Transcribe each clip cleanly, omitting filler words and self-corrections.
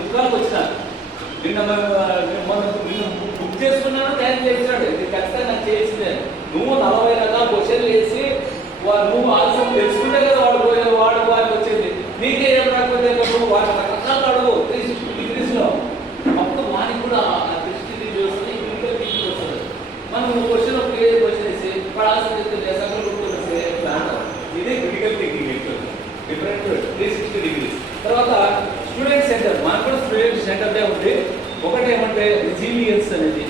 ముఖాలకు వచ్చినాను నిన్న నిన్ను బుక్ చేసుకున్నాను క్యాన్సిల్ చేసినాడు. ఇది ఖచ్చితంగా నాకు చేసిందే. నువ్వు 40 రకాల క్వశ్చన్లు వేసి నువ్వు ఆన్సర్ తెలుసుకుంటే కదా వాడు వాడికి వచ్చేది. నీకే ఏం రాకపోతే నువ్వు వాటి రకరకాలు అడుగు 360 degreesలో. అప్పుడు వానికి కూడా 360 degrees వస్తుంది, క్రిటికల్ థింకింగ్ వస్తుంది. మనం క్వశ్చన్ క్లియర్ క్వశ్చన్ వేసి వాడు ఆన్సర్ చెప్తే సగం గుర్తుకొస్తే ఇదే క్రిటికల్ థింకింగ్ డిఫరెంట్ 360 degrees. తర్వాత స్టూడెంట్ సెంటర్, మనకు కూడా స్టూడెంట్ సెంటర్దే ఉంది. ఒకటి ఏమంటే రెసిలియన్స్ అనేది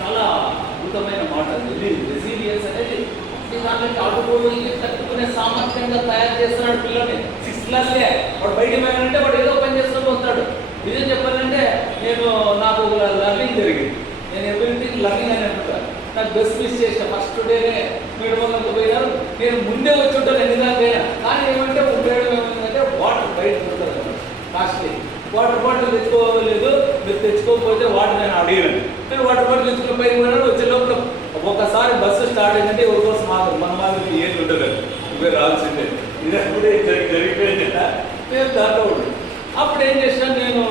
చాలా అద్భుతమైన మాట. రెసిలియన్స్ అనేది దాంట్లో ఆడుకోవడానికి తట్టుకునే సామర్థ్యంగా తయారు చేస్తున్నాడు పిల్లల్ని. 6th క్లాస్లే వాడు బయటికి పోయానంటే వాడు ఏదో పని చేస్తూ వస్తాడు. నిజం చెప్పాలంటే నాకు లర్నింగ్ జరిగింది. నేను ఎవ్రీథింగ్ లర్నింగ్ అని అంటాను. నాకు బెస్ట్ మిస్ చేసిన ఫస్ట్ డేనే మేడం పోయినారు. నేను ముందే వచ్చి ఉంటాను ఎందుకంటే, కానీ ఏమంటే మేడం ఏమైందంటే వాటర్ బయట ఉంటుంది కాస్ట్లీ. వాటర్ బాటిల్ తెచ్చుకోలేదు, మీరు తెచ్చుకోకపోతే వాటర్ నేను అడిగాను. నేను వాటర్ బాటిల్ తెచ్చుకుని పైకి పోయినాడు. వచ్చే లోపల ఒకసారి బస్సు స్టార్ట్ అయిందంటే ఎవరి కోసం మాత్రం మన మాదిరి ఏది ఉంటుంది ఇవే రాల్సిందే. ఇది అప్పుడే జరిగిపోయింది నేను దాంట్లో ఉండి. అప్పుడు ఏం చేసినా నేను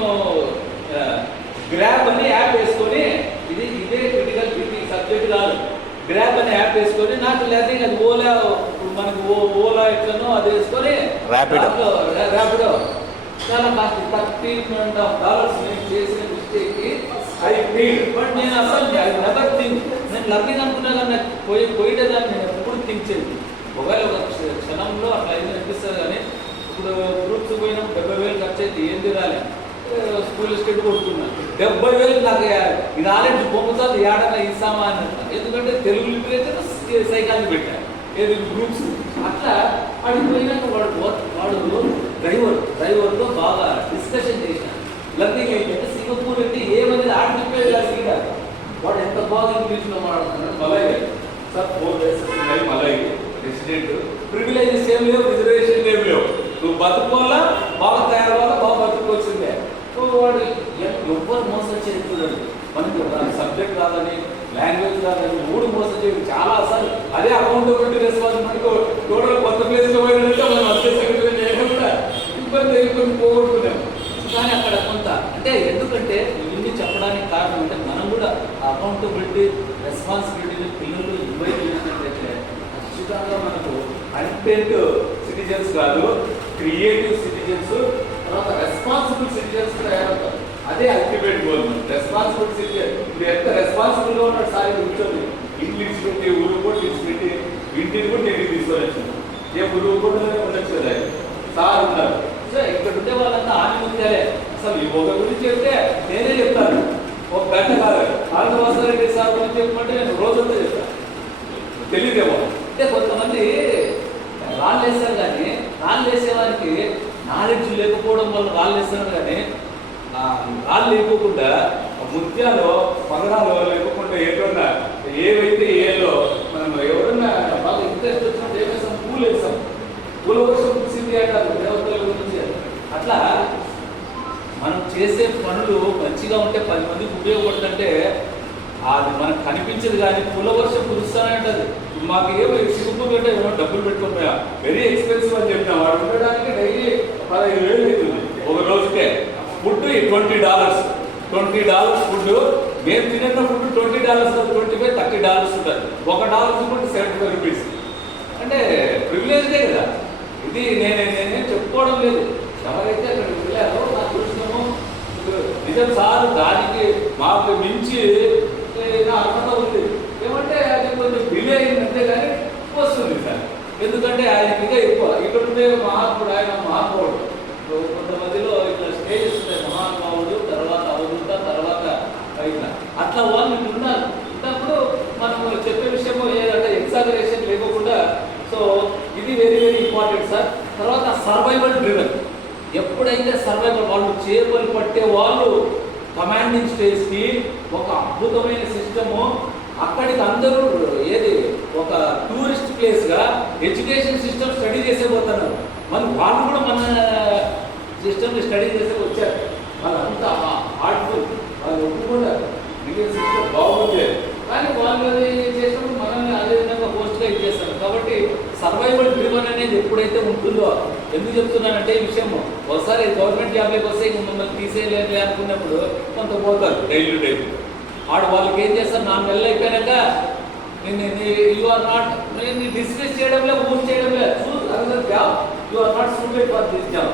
గ్రాబ్ అని యాప్ వేసుకొని, ఇదే క్రిటికల్ థింకింగ్ సబ్జెక్ట్ కాదు, గ్రాబ్ అనే యాప్ వేసుకొని నాకు లెర్నింగ్ అది మనకి ఓలా ఎట్లనో అది వేసుకొని ర్యాపిడో చాలా కాస్ట్ $13 నేను చేసిన మిస్టేక్కి ఐ ఫీల్. బట్ నేను అసలు నెవర్ థింక్, నేను లర్నింగ్ అనుకున్నా కానీ నాకు పోయేదాన్ని నేను ఎప్పుడు థింక్ చేయలేదు. ఒకవేళ ఒక క్షణంలో అట్లా అయితే అనిపిస్తుంది. కానీ ఇప్పుడు గ్రూప్స్ పోయినాం 70,000 ఖర్చు అయితే ఏంది రాలే. స్కూల్ స్టేట్ కొట్టుకున్నా 70,000 నాకు ఈ నాలెడ్జ్ పొందుతుంది ఏడన్నా ఇస్తామా అని. ఎందుకంటే తెలుగు లిటరేచర్ సైకాలజీ పెట్టాను ఏది గ్రూప్స్. అట్లా వాడికి పోయినాక వాడు డ్రైవర్తో బాగా డిస్కషన్ చేసిన లర్నింగ్ ఏంటంటే సింగపూర్ అంటే ఏమనేది ఆడిపోయేది కాదు. సీదా వాడు ఎంత బాగా ఇంగ్లీష్లో మాట్లాడుతున్నాడు. Malai sir 4 days malai resident privileges ఏం లేవు, రిజర్వేషన్ ఏం లేవు. నువ్వు బతుకోవాలా, బాగా తయారవ్వాలా, బాగా బతుకోవాల్సిందే. వాడు ఎవ్వరు మోసం చేయకూడదు. మనకి సబ్జెక్ట్ కాదని, లాంగ్వేజ్ కాదని 3 మోసం చేయదు చాలా. అసలు అదే అకౌంటబిలిటీ రెస్పాన్స్ మనకు టోటల్ కొత్త ప్లేస్లో పోయినట్టే మనం అంతే సెక్రటరీ చేయకుండా ఇబ్బంది పోగొట్టుకున్నాం. కానీ అక్కడ కొంత అంటే ఎందుకంటే ఇవన్నీ చెప్పడానికి కారణం అంటే మనం కూడా అకౌంటబిలిటీ రెస్పాన్సిబిలిటీని పిల్లలు ఇన్వైట్ చేసినట్లయితే ఖచ్చితంగా మనకు కంటెంట్ సిటిజన్స్ కాదు, క్రియేటివ్ సిటిజన్స్, తర్వాత రెస్పాన్సిబుల్ సిటిజన్స్ తయారవుతారు. అదే అల్టిమేట్ గోల్. రెస్పాన్సిబుల్ సిటిజన్ ఇప్పుడు ఎంత రెస్పాన్సిబుల్గా ఉన్నాడు సార్ కూర్చొని ఇంగ్లీష్ పెట్టి ఊరు కూడా తీసుకెట్టి ఇంటిని కూడా నేను తీసుకొని వచ్చింది. ఏ ఊరు కూడా ఉండొచ్చు కదా సార్ ఉన్నారు. సో ఇక్కడ ఉండే వాళ్ళంతా ఆనిముత్యాలే. అసలు ఈ ఒక గురించి చెప్తే నేనే చెప్తాను, 1 గంట కాదు. ఆంధ్రవాసారెడ్డి సార్ గురించి చెప్పమంటే నేను రోజంతా చెప్తాను. తెలియదేమో అంటే కొంతమంది రాళ్ళు వేస్తారు, కానీ రాళ్ళు వేసేవారికి నాలెడ్జ్ లేకపోవడం వల్ల రాళ్ళు వేస్తారు. కానీ రాళ్ళు లేకోకుండా ముత్యాలు పగడాలు లేకుండా ఏదన్నా ఏవైతే ఏలో మనం ఎవరన్నా బాగా ఇంట్రెస్ట్ వచ్చినప్పుడు ఏమేస్తాం, పూలు వేస్తాం. పూల వర్షం కురిసింది అంటారు దేవతల గురించి. అట్లా మనం చేసే పనులు మంచిగా ఉంటే 10 మందికి ఉపయోగపడుతుంటే అది మనకు కనిపించదు. కానీ పూల వర్షం కురుస్తానే ఉంటుంది. మాకు ఏమో సింపుల్ కంటే ఏమో డబ్బులు పెట్టుకోపోయా, వెరీ ఎక్స్పెన్సివ్ అని చెప్పిన వాడు ఉండడానికి డైలీ 15,000 అవుతుంది ఒక రోజుకే. Food $20 food. మేము తిన్న ఫుడ్ $20, $25, $30 ఉంటుంది. $1 ఫుడ్ $75. అంటే ప్రివిలేజ్డే కదా ఇది. నేనేం చెప్పుకోవడం లేదు. ఎవరైతే అక్కడికి వెళ్ళారో నాకు చూసినాము నిజం సార్ దానికి మాకు మించి అర్హత ఉంది. ఏమంటే అది కొంచెం డిలే అయిందంటే కానీ వస్తుంది సార్. ఎందుకంటే ఆయన ఇంకా ఎక్కువ ఇక్కడ ఉండే మహాత్ముడు, ఆయన మహాత్ముడు. కొంతమందిలో ఇట్లా స్టేజెస్ ఉంటాయి, మహానుభావుడు, తర్వాత అవధూత, తర్వాత ఇట్లా అట్లా వాళ్ళు ఉన్నారు. ఉన్నప్పుడు మనం చెప్పే విషయం ఏదంటే ఎగ్జాగరేషన్ లేకుండా. సో ఇది వెరీ వెరీ ఇంపార్టెంట్ సార్. తర్వాత సర్వైవల్ డ్రివెన్. ఎప్పుడైతే సర్వైవల్ వాళ్ళు చేపలు పట్టే వాళ్ళు కమాండింగ్ స్టేజ్కి ఒక అద్భుతమైన సిస్టము. అక్కడికి అందరూ ఏది ఒక టూరిస్ట్ ప్లేస్గా ఎడ్యుకేషన్ సిస్టమ్ స్టడీ చేసే పోతున్నారు. వాళ్ళు కూడా మన సిస్టమ్ని స్టడీ చేసే వచ్చారు. వాళ్ళంతా హార్ట్ఫుల్, వాళ్ళు ఒప్పుకున్నారు ఇండియన్ సిస్టమ్ బాగుంది. కానీ వాళ్ళు అది చేసినప్పుడు మనల్ని అదే విధంగా పోస్ట్గా ఇచ్చేస్తారు. కాబట్టి సర్వైవల్ డ్రివెన్ అనేది ఎప్పుడైతే ఉంటుందో, ఎందుకు చెప్తున్నానంటే ఈ విషయం ఒకసారి గవర్నమెంట్ జాబ్లోకి వస్తే ఇంక మమ్మల్ని తీసేయలేదు అనుకున్నప్పుడు కొంత పోతారు డైలీ ఆడు వాళ్ళకి ఏం చేస్తారు 4 నెలలు అయిపోయాక యు ఆర్ నాట్ డిస్మిస్ చేయడం లేదు, మూవ్ చేయడం లేదు, choose another job, you are not suited for this job,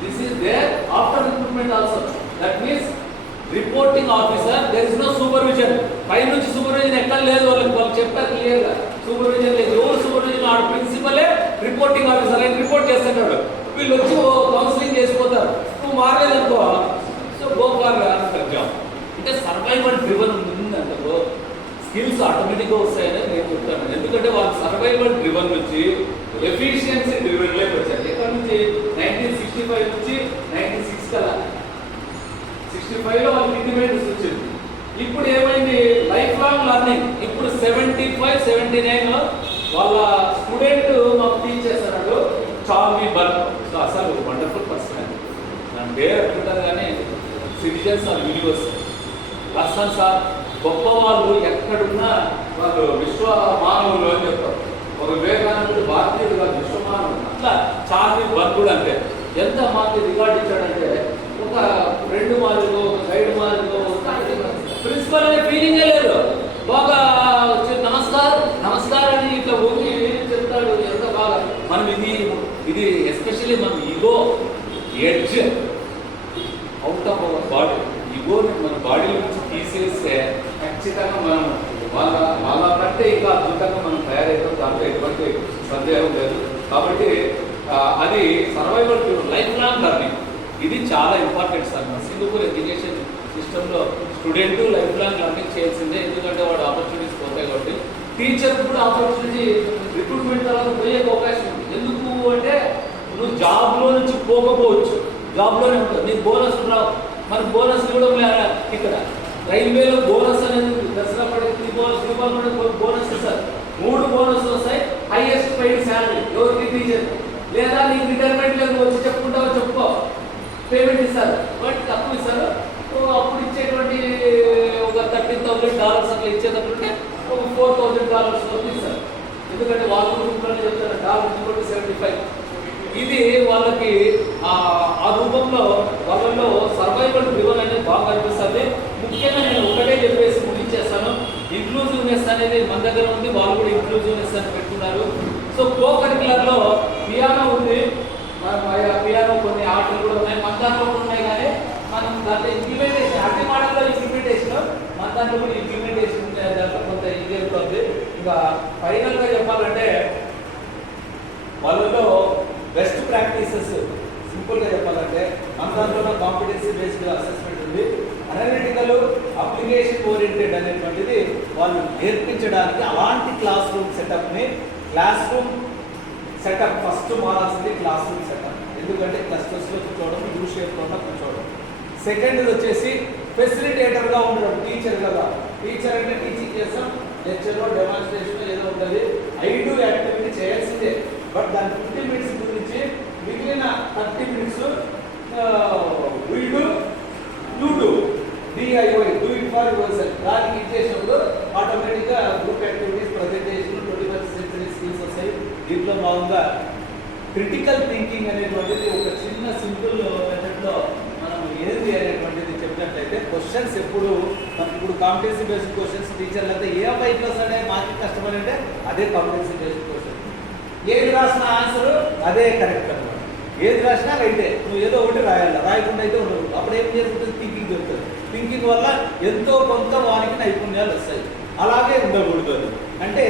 this is there after recruitment also. That means reporting officer, there is no supervision. పై నుంచి సూపర్విజన్ ఎక్కడ లేదు, వాళ్ళు చెప్పారు క్లియర్గా సూపర్విజన్ లేదు. ఎవరు సూపర్విజన్? ఆడు ప్రిన్సిపలే రిపోర్టింగ్ ఆఫీసర్ అని రిపోర్ట్ చేస్తున్నాడు. వీళ్ళు వచ్చి కౌన్సిలింగ్ చేసిపోతారు. నువ్వు మారలేదనుకో సో గో ఫర్ జాబ్. అంటే సర్వైవల్ డ్రివన్ ఉందంటే స్కిల్స్ ఆటోమేటిక్గా వస్తాయని నేను చెప్తాను. ఎందుకంటే వాళ్ళు సర్వైవల్ డ్రివన్ నుంచి ఎఫిషియన్సీ డ్రివన్లోకి వచ్చారు. ఎక్కడ నుంచి 1965 నుంచి 96 కలా 65లో వాళ్ళకి ఇండిపెండెన్స్ వచ్చింది. ఇప్పుడు ఏమైంది? Life long learning. ఇప్పుడు 75, 79 వాళ్ళ స్టూడెంట్ మాకు టీచ్ చేస్తున్నాడు, చార్మీ బర్న్. సో అసలు వండర్ఫుల్ పర్సన్. నన్ను పేరు అనుకుంటారు కానీ citizens are universe persons are గొప్ప వాళ్ళు. ఎక్కడున్నా వాళ్ళు విశ్వ మానవులు అని చెప్తారు. ఒక వివేకానందుడు భారతీయుడు కాదు, విశ్వమానవుడు. అట్లా చార్మీ బర్న్ కూడా అంతే. ఎంత మాకు రికార్డు ఇచ్చాడంటే ఒక 2 మార్కులు, ఒక గైడ్ మార్కులు, ప్రిన్సిపల్ అనే ఫీలింగే లేదు. బాగా నమస్కారం అని ఇట్లా ఊగి చెప్తాడు. ఎంత బాగా మనం ఇది ఎస్పెషల్లీ మనం ego edge out of our body, ఈగోని మన బాడీ నుంచి తీసేస్తే ఖచ్చితంగా మనం వాళ్ళ కంటే ఇంకా అద్భుతంగా మనం తయారవుతాం. దాంట్లో ఎటువంటి సందేహం లేదు. కాబట్టి అది సర్వైవల్ లైఫ్ లాంగ్ లర్నింగ్ ఇది చాలా ఇంపార్టెంట్ సార్. మన సింగపూర్ ఎడ్యుకేషన్ సిస్టంలో స్టూడెంట్ లైఫ్ లాంగ్ లర్నింగ్ చేయాల్సిందే. ఎందుకంటే వాడు ఆపర్చునిటీస్ పోతాయి కాబట్టి టీచర్ కూడా ఆపర్చునిటీ రిక్రూట్మెంట్ తర్వాత పోయే అవకాశం ఉంది. ఎందుకు అంటే నువ్వు జాబ్లో నుంచి పోకపోవచ్చు, జాబ్లోనే ఉంటుంది. నీకు బోనస్ రావు. మనకు బోనస్ ఇవ్వడం లేదా? ఇక్కడ రైల్వేలో బోనస్ అనేది దసరా పడితే బోనస్ ఇస్తారు. 3 బోనస్ వస్తాయి. హైయెస్ట్ పెయిడ్ శాలరీ ఎవరికి? టీచర్. లేదా నీకు రిటైర్మెంట్ వచ్చి చెప్పుకుంటావో చెప్పుకో, పేమెంట్ ఇస్తారు, బట్ తక్కువ ఇస్తారు. అప్పుడు ఇచ్చేటువంటి ఒక $30,000 అట్లా ఇచ్చేటప్పుడు ఒక $4,000 వరకు ఇస్తారు. ఎందుకంటే వాళ్ళు చెప్తారు $75. ఇది వాళ్ళకి ఆ రూపంలో వాళ్ళలో సర్వైవల్ డ్రివన్ అనేది బాగా కనిపిస్తుంది. ముఖ్యంగా నేను ఒకటే చెప్పేసి ముగించేస్తాను. ఇంక్లూజివ్నెస్ అనేది మన దగ్గర ఉంది, వాళ్ళు కూడా ఇంక్లూజివ్నెస్ అని పెట్టుకున్నారు. సో కో కరిక్యులర్లో పియానో ఉంది, పియానో కొన్ని ఆటలు కూడా ఉన్నాయి, మన దాంట్లో కూడా ఉన్నాయి. కానీ మనం దాంట్లో ఇంప్లిమెంటేషన్ అన్ని మోడల్లో ఇంప్లిమెంటేషన్ మన దాంట్లో కూడా ఇంప్లిమెంటేషన్ దాంట్లో కొంత ఇది అవుతుంది. ఇంకా ఫైనల్గా చెప్పాలంటే వాళ్ళలో బెస్ట్ ప్రాక్టీసెస్ సింపుల్గా చెప్పాలంటే మన దాంట్లో కాంపిటెన్సీ బేస్డ్ అసెస్మెంట్ ఉంది. అనలిటికల్ అప్లికేషన్ ఓరియంటెడ్ అనేటువంటిది వాళ్ళు నేర్పించడానికి అలాంటి క్లాస్ రూమ్ సెటప్ని ఫస్ట్ మారాల్సింది క్లాస్ రూమ్ సెటప్. ఎందుకంటే క్లస్టర్స్లో కూర్చోవడం, యూ షేప్లో కూర్చోవడం. సెకండ్ వచ్చేసి ఫెసిలిటేటర్గా ఉండడం, టీచర్ కదా. టీచర్ అంటే టీచింగ్ చేస్తాం, లెక్చర్లో డెమాన్స్ట్రేషన్ ఏదో ఉంటుంది. 5 యాక్టివిటీ చేయాల్సిందే. బట్ దాని 50 minutes గురించి మిగిలిన 30 minutes DIY, do it for your self. దానికి ఇచ్చేసినప్పుడు ఆటోమేటిక్గా group activities, presentation, 21st century skills వస్తాయి. దీంట్లో భాగంగా క్రిటికల్ థింకింగ్ అనేటువంటిది ఒక చిన్న సింపుల్ మెథడ్లో మనం ఏది అనేటువంటిది చెప్పినట్లయితే క్వశ్చన్స్ ఎప్పుడు మనకి ఇప్పుడు కాంపిటెన్సీ బేస్డ్ క్వశ్చన్స్ టీచర్లు అయితే ఏ 5 క్లాస్ అంటే మార్కింగ్ కష్టపడి అంటే అదే కాంపిటెన్సీ బేస్డ్ క్వశ్చన్. ఏది రాసిన ఆన్సర్ అదే కరెక్ట్ అనమాట. ఏది రాసినా రైతే, నువ్వు ఏదో ఒకటి రాయాలి, రాయకుండా అయితే ఉండదు. అప్పుడు ఏం జరుగుతుంది? థింకింగ్ దొరుకుతుంది. థింకింగ్ వల్ల ఎంతో కొంత వానికి నైపుణ్యాలు వస్తాయి. అలాగే ఉండకూడదు. అంటే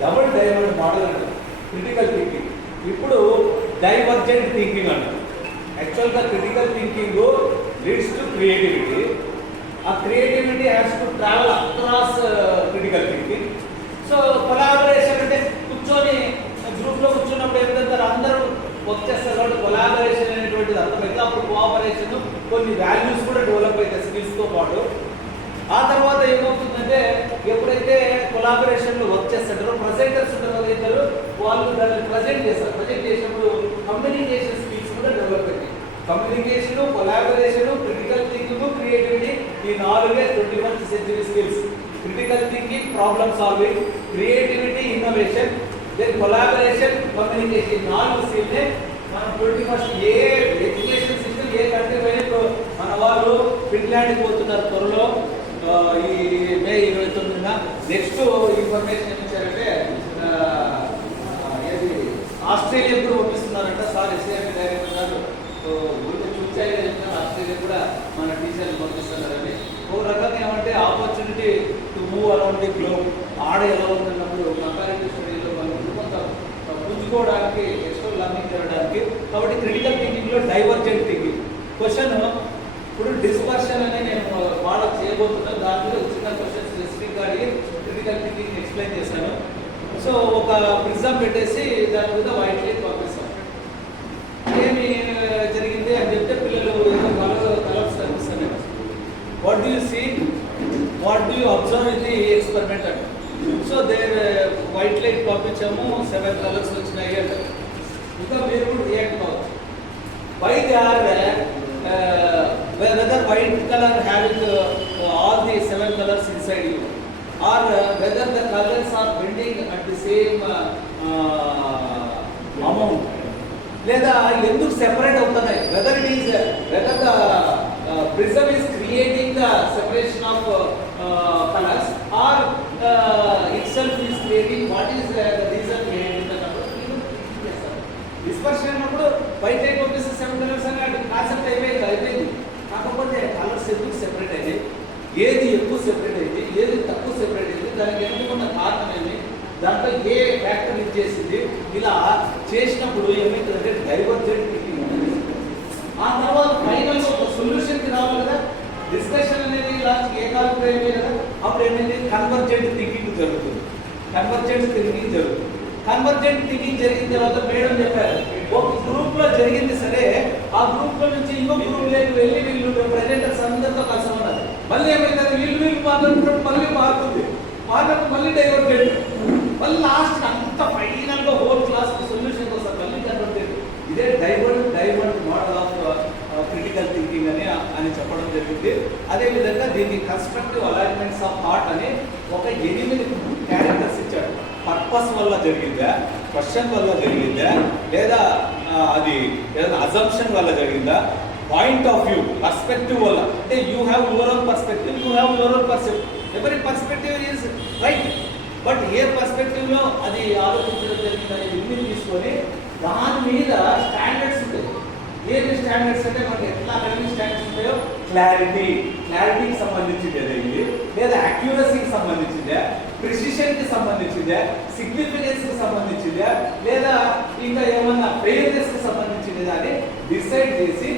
డబుల్ డైవర్డ్ మోడల్ అంటారు క్రిటికల్ థింకింగ్. ఇప్పుడు డైవర్జెంట్ థింకింగ్ అంటారు. యాక్చువల్గా critical thinking leads to creativity. ఆ creativity has to travel across critical thinking. So collaboration అంటే కూర్చొని గ్రూప్లో కూర్చున్నప్పుడు ఏమిటంటే అందరూ వర్క్ చేస్తారు కాబట్టి కొలాబరేషన్ అనేటువంటిది అర్థమైతే అప్పుడు కోఆపరేషన్, కొన్ని వాల్యూస్ కూడా డెవలప్ అవుతాయి స్కిల్స్తో పాటు. ఆ తర్వాత ఏమవుతుందంటే ఎప్పుడైతే కొలాబరేషన్లో వర్క్ చేస్తారో ప్రజెంటర్స్ ఉంటారు, వాళ్ళు దాన్ని ప్రజెంట్ చేస్తారు. ప్రజెంట్ చేసినప్పుడు కమ్యూనికేషన్ స్కిల్స్ కూడా డెవలప్ అవుతాయి. Communication, collaboration, critical thinking, creativity, ఈ 4 21st century skills. Critical thinking, problem solving, creativity, innovation, then collaboration, communication. 4 skills మనం 21st ఏ ఎడ్యుకేషన్ సిస్టమ్ ఏ కంట్రీ పైన మన వాళ్ళు ఫిన్లాండ్కి పోతున్నారు త్వరలో ఈ మే 29న. నెక్స్ట్ ఇన్ఫర్మేషన్ ఏమి ఇచ్చారంటే ఏది ఆస్ట్రేలియా కూడా పంపిస్తున్నారంట. సార్ ఎస్ఐఎం డైరెక్టర్ గారు చూచాయి ఆస్ట్రేలియా కూడా మన టీచర్లు పంపిస్తున్నారని. ఒక రకంగా ఏమంటే opportunity to move around the globe. ఆడ ఎలా ఉందన్నప్పుడు కంపారిటివ్ స్టడీలో మనం కొంత పుంజుకోవడానికి ఎక్స్ట్రా లర్నింగ్ జరగడానికి. కాబట్టి క్రిటికల్ థింకింగ్లో డైవర్జెంట్ థింకింగ్ క్వశ్చన్ ఇప్పుడు డిస్పర్షన్ అని నేను మోడల్ చేయబోతున్నాను. దాంట్లో చిన్న క్వశ్చన్ స్పెసిఫిక్గా అడిగి క్రిటికల్ థింకింగ్ ఎక్స్ప్లెయిన్ చేశాను. సో ఒక ప్రిజం పెట్టేసి దాని మీద వైట్ లైట్ పంపిస్తాను. ఏమి జరిగింది అని చెప్తే పిల్లలు ఏదో కలర్స్ కనిపిస్తాను. What do you see, what do you observe in the experiment అంటే. సో దేర్ వైట్ లైట్ పంపించాము, 7 కలర్స్ వచ్చినాయి అంటే. ఇంకా మీరు కూడా రియాక్ట్ కావచ్చు. Why they are whether white color having all the 7 colors inside you, or whether the colors are bending at the same amount, లేదా ఎందుకు సెపరేట్ అవుతున్నాయి, whether the prism is creating the separation of colors or itself is creating, what is the reason behind the color. Dispersion అన్నప్పుడు white light పంపిస్తే 7 colours అని concept అయిపోయింది. కాకపోతే colours ఎందుకు separate అయింది, ఏది ఎక్కువ సెపరేట్ అయింది, ఏది తక్కువ సెపరేట్ అయింది, దానికి ఎందుకున్న కారణం ఏంటి, దాంట్లో ఏ ఫ్యాక్టర్ ఇది చేసింది, ఇలా చేసినప్పుడు ఏమైతుందంటే డైవర్జెంట్ థింకింగ్ అనేది. ఆ తర్వాత ఫైనల్గా ఒక సొల్యూషన్కి రావాలి కదా. డిస్కషన్ అనేది లాస్ట్ ఏ కాలంలో అయిపోయి కదా, అప్పుడు ఏంటంటే కన్వర్జెంట్ థింకింగ్ జరుగుతుంది. కన్వర్జెంట్ థింకింగ్ జరిగిన తర్వాత మేడం చెప్పారు, ఒక గ్రూప్ లో జరిగింది సరే, ఆ గ్రూప్ లో నుంచి ఇంకో గ్రూప్ లోకి వెళ్ళి వీళ్ళు ప్రెజెంటర్స్ అందరితో కలసమన్నారు. మళ్ళీ ఏమైంది, వీళ్ళు మాట్లాడుతున్నప్పుడు మళ్ళీ మారుతుంది, మళ్ళీ డైవర్జెంట్, మళ్ళీ లాస్ట్ అంత ఫైనల్ గా హోల్ క్లాస్ సొల్యూషన్ కోసం మళ్ళీ కన్వర్జెంట్. ఇదే divert model of critical thinking అని చెప్పడం జరిగింది. అదేవిధంగా దీనికి కన్స్ట్రక్టివ్ అలైన్మెంట్స్ ఆఫ్ థాట్ అని ఒక 8 క్యారెక్టర్స్ ఇచ్చాడు. పర్పస్ వల్ల జరిగిందా, క్వశ్చన్ వల్ల జరిగిందా, లేదా అది ఏదైనా అజంప్షన్ వల్ల జరిగిందా, పాయింట్ ఆఫ్ వ్యూ పర్స్పెక్టివ్ వల్ల. అంటే you have your own perspective, ఎవరి పర్స్పెక్టివ్ ఈజ్ రైట్, బట్ ఏ పర్స్పెక్టివ్లో అది ఆలోచించడం జరిగిందని ఇన్ని తీసుకొని దాని మీద స్టాండర్డ్స్ ఉంటాయి. ఏమి స్టాండర్డ్స్ అంటే మనకి ఎట్లా అకాడమిక్ స్టాండర్డ్స్ ఉంటాయో, క్లారిటీకి సంబంధించింది అదైంది, లేదా అక్యూరసీకి సంబంధించిందా, ప్రిసిషన్కి సంబంధించిందా, సిగ్నిఫికెన్స్కి సంబంధించిందా, లేదా ఇంకా ఏమన్నా ఫెయిర్నెస్కి సంబంధించిందా అని డిసైడ్ చేసి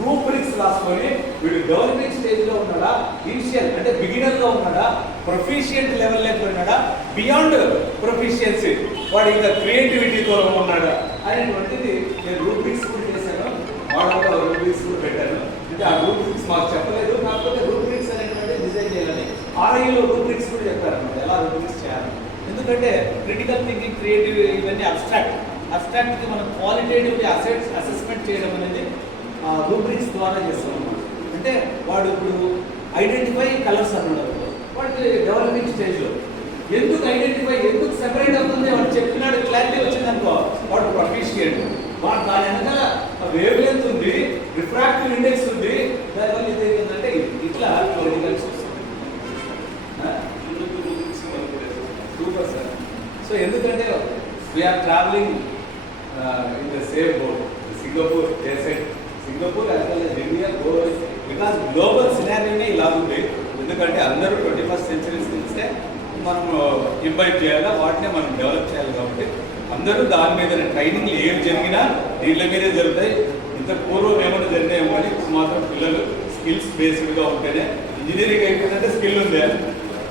రూబ్రిక్స్ రాసుకొని వీడు డెవలపింగ్ స్టేజ్లో ఉన్నాడా, ఇనిషియల్ అంటే బిగినర్గా ఉన్నాడా, ప్రొఫిషియంట్ లెవెల్లోకి ఉన్నాడా, బియాండ్ ప్రొఫిషియన్సీ వాడు ఇంకా క్రియేటివిటీతో ఉన్నాడా అనేటువంటిది నేను రూబ్రిక్స్ కూడా చేశాను. మోడల్లో రూబ్రిక్స్ కూడా పెట్టాను. అంటే ఆ రూబ్రిక్స్ మాకు చెప్పలేదు, కాకపోతే రూబ్రిక్స్ అనేటువంటి డిజైన్ చేయాలని ఆర్ఐలో రూబ్రిక్స్ కూడా చెప్పారు అన్నమాట, ఎలా రూబ్రిక్స్ చేయాలి. ఎందుకంటే క్రిటికల్ థింకింగ్, క్రియేటివ్ ఇవన్నీ అబ్స్ట్రాక్ట్కి మనం క్వాలిటేటివ్లీ అసెస్మెంట్ చేయడం అనేది రూబ్రిక్స్ ద్వారా చేస్తాం అన్నమాట. అంటే వాడు ఇప్పుడు ఐడెంటిఫై కలర్స్ అన్నాడు, వాడికి డెవలపింగ్ స్టేజ్లో ఎందుకు ఐడెంటిఫై, ఎందుకు సెపరేట్ అవుతుంది వాడు చెప్పినాడు, క్లారిటీ వచ్చిందనుకో వాడు ప్రొఫిషియంట్. వాడు దాని వెనకాల వేవ్ లెంత్ ఉంది, రిఫ్రాక్టివ్ ఇండెక్స్ ఉంది, దానివల్ల ఇది ఏంటంటే ఇట్లా సూపర్ సార్. సో ఎందుకంటే we are travelling in the same boat, Singapore as well as India, because global సినారియోనే ఇలా ఉంది. ఎందుకంటే అందరూ 21st century తెలిస్తే మనం ఇంబైట్ చేయాలా, వాటినే మనం డెవలప్ చేయాలి. కాబట్టి అందరూ దాని మీద ట్రైనింగ్లు ఏం జరిగినా దీంట్ల మీదే జరుగుతాయి. ఇంత పూర్వం ఏమైనా జరిగినాయేమో కానీ మాత్రం పిల్లలు స్కిల్స్ బేస్డ్గా ఉంటేనే. ఇంజనీరింగ్ అయిపోయిందంటే స్కిల్ ఉంది,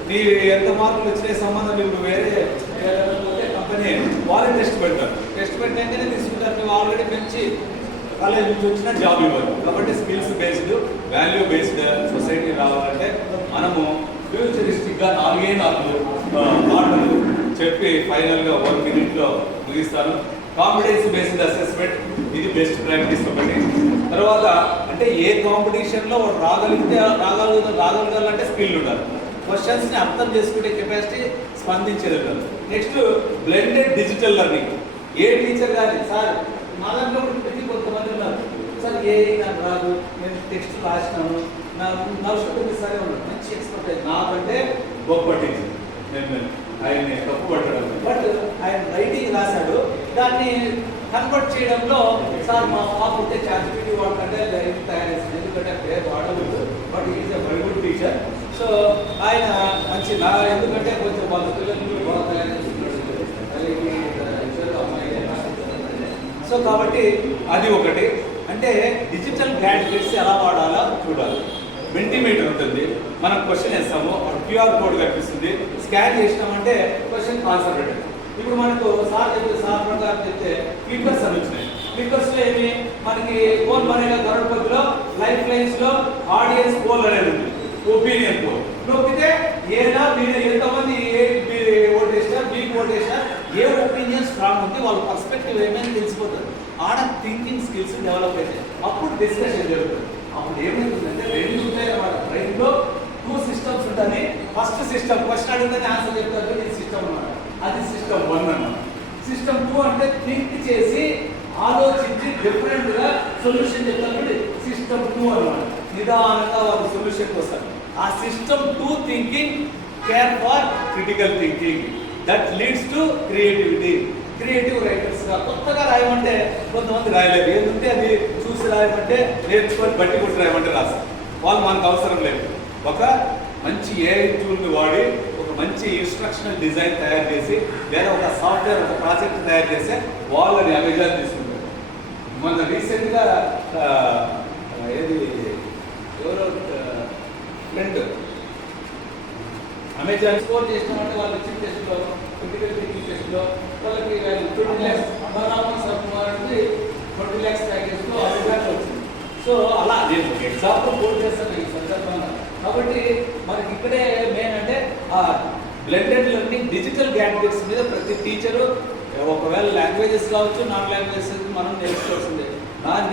నీ ఎంత మార్కులు వచ్చినాయి సంబంధం నువ్వు వేరే కంపెనీ వాళ్ళే టెస్ట్ పెట్టాకనే తీసుకుంటారు. నువ్వు ఆల్రెడీ పెంచి కాలేజ్ నుంచి వచ్చిన జాబ్ ఇవ్వాలి. కాబట్టి skills based, value based society రావాలంటే మనము ఫ్యూచరిస్టిక్గా 4 మాటలు చెప్పి ఫైనల్గా 1 minute ముగిస్తాను. కాంపిటెన్సీ బేస్డ్ అసెస్మెంట్, ఇది బెస్ట్ ప్రాక్టీస్ ఒకటి. తర్వాత అంటే ఏ కాంపిటీషన్లో వాడు రాగలగాలంటే స్కిల్ ఉండాలి, క్వశ్చన్స్ని అర్థం చేసుకునే కెపాసిటీ, స్పందించేది ఉండాలి. Next blended digital learning. ఏ టీచర్ కానీ సార్ మా దాంట్లో కూడా ప్రతి కొంతమంది ఉన్నారు సార్ ఏ నాకు రాదు, నేను టెక్స్ట్ రాసినాను, నా షూటింగ్ సరే ఉన్నాడు, మంచి ఎక్స్పర్ట్ నాకంటే గొప్ప టీచర్, నేను ఆయన్ని తప్పు పట్టడం, బట్ ఆయన రైటింగ్ రాశాడు, దాన్ని కన్వర్ట్ చేయడంలో సార్ మా ఉంటే చార్జిబిలిటీ వాడుకంటే రైటింగ్ తయారు చేసింది, ఎందుకంటే పేరు వాడలేదు, but is a very good teacher. So ఆయన మంచి ఎందుకంటే కొంచెం వాళ్ళ పిల్లలు బాగా తయారు చేస్తున్నారు. సో కాబట్టి అది ఒకటి. అంటే డిజిటల్ గ్యాడ్జెట్స్ ఎలా వాడాలో చూడాలి. మెంటీమీటర్ ఉంటుంది, మనం క్వశ్చన్ వేస్తాము, క్యూఆర్ కోడ్ కనిపిస్తుంది, స్కాన్ చేసినామంటే క్వశ్చన్ ఆన్సర్ పెట్టండి. ఇప్పుడు మనకు సార్ ప్రకారం చెప్తే క్లిక్కర్స్ అని వచ్చినాయి. క్లిక్కర్స్లో ఏమి మనకి పోల్ మనగా గరుడపతిలో లైఫ్ లైన్స్లో ఆడియన్స్ పోల్ అనేది ఉంది, ఒపీనియన్ పోల్ నొక్కితే ఏనా మీరు ఎంతమంది ఓటేసినా మీకు ఓటేసినా ఏ ఒపీనియన్ స్ట్రాంగ్ ఉంది, వాళ్ళ పర్స్పెక్టివ్ ఏమైనా తెలిసిపోతుంది. ఆడ థింకింగ్ స్కిల్స్ డెవలప్ అవుతాయి, అప్పుడు డిస్కషన్ జరుగుతుంది. అప్పుడు ఏమవుతుందంటే రెండు ఉంటాయి అన్నమాట. బ్రెయిన్లో 2 సిస్టమ్స్ ఉంటుంది. ఫస్ట్ సిస్టమ్ క్వశ్చన్ అడిగితే ఆన్సర్ చెప్తారు, ఇది సిస్టమ్ అన్నమాట, అది సిస్టమ్ 1 అన్నమాట. సిస్టమ్ 2 అంటే థింక్ చేసి ఆలోచించి డిఫరెంట్గా సొల్యూషన్ చెప్తారు, సిస్టమ్ 2 అన్నమాట. నిదానంగా వాళ్ళు సొల్యూషన్కి వస్తారు. ఆ system 2 thinking care for critical thinking that leads to creativity. Creative రైటర్స్గా కొత్తగా రాయమంటే కొంతమంది రాయలేరు, ఏంటంటే అది చూసి రాయమంటే నేర్చుకొని బట్టి కొట్టి రాయమంటే రాస్తారు. వాళ్ళు మనకు అవసరం లేదు. ఒక మంచి ఏఐ టూల్ని వాడి ఒక మంచి ఇన్స్ట్రక్షనల్ డిజైన్ తయారు చేసి లేదా ఒక సాఫ్ట్వేర్ ఒక ప్రాజెక్ట్ తయారు చేస్తే వాళ్ళని అమెజాన్ తీసుకుంటారు. మొన్న రీసెంట్గా ఏది ఎవరో ఫ్రెండ్ అమెజాన్ స్కోర్ చేసినామంటే వాళ్ళు ఇచ్చిన టెస్ట్లో క్రిటికల్ థింకింగ్ టెస్ట్లో వాళ్ళకి 20 lakhs 20 lakhs ప్యాకేజ్లో అమెజాన్ వచ్చింది. సో అలా నేను ఒక ఎగ్జాంపుల్ కోట్ చేస్తాను ఈ సందర్భంగా. కాబట్టి మనకి ఇక్కడే మెయిన్ అంటే ఆ బ్లెండెడ్ లెర్నింగ్ డిజిటల్ గ్యాడ్జెట్స్ మీద ప్రతి టీచరు ఒకవేళ లాంగ్వేజెస్ కావచ్చు నాన్ లాంగ్వేజెస్ మనం నేర్చుకోవాల్సిందే.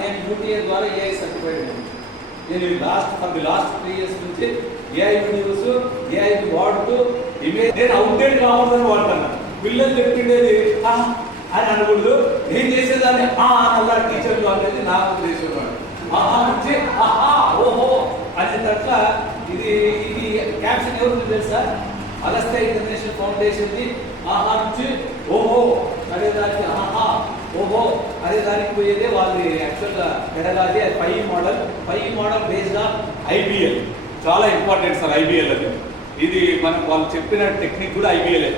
నేను యూటీఏ ద్వారా ఏఐ సర్టిఫైడ్. నేను లాస్ట్ 3 years నుంచి ఏఐ వీడియోస్ ఏఐని వాడుతూ ఇమేజ్ నేను అవుట్డేట్ కావాలని వాడుతున్నాను. పిల్లలు చెప్పిండేది అని అనకూడదు, నేను చేసేదాన్ని అలా టీచర్లు అనేది నా ఉద్దేశం. నుంచి ఓహో అనేటట్ల ఇది క్యాప్షన్ ఎవరికి తెలుసా? అగస్త్య ఇంటర్నేషనల్ ఫౌండేషన్ది. ఆహా నుంచి ఓహో అనేదానికి ఓహో అనే దానికి పోయేదే వాళ్ళు యాక్చువల్గా పెడగాది. అది పై మోడల్ బేస్డ్ ఆన్ ఐబిఎల్. చాలా ఇంపార్టెంట్ సార్ ఐబిఎల్ అది. ఇది మనకు వాళ్ళు చెప్పిన టెక్నిక్ కూడా ఐబిఎల్.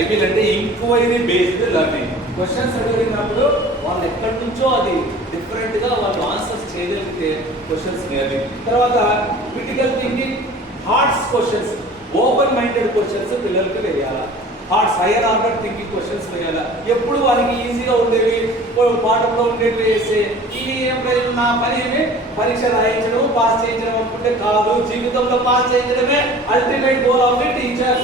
ఐబిఎల్ అంటే ఇంక్వైరీ బేస్డ్ లెర్నింగ్. క్వశ్చన్స్ అడిగినప్పుడు వాళ్ళు ఎక్కడి నుంచో అది డిఫరెంట్గా వాళ్ళు ఆన్సర్స్ చేయగలిగితే క్వశ్చన్స్ నేర్చుకుంటారు. తర్వాత critical thinking hearts questions, open minded questions పిల్లలకి వేయాలి. Hearts hire order thinking questions వేయాలి. ఎప్పుడు వాళ్ళకి ఈజీగా ఉండేవి పాఠంలో ఉండేవి వేస్తే ఇది ఏం నా పని ఏమి పరీక్ష రాయించడం పాస్ చేయించడం అనుకుంటే కాదు. జీవితంలో పాస్ చేయించడమే ultimate goal of the teacher.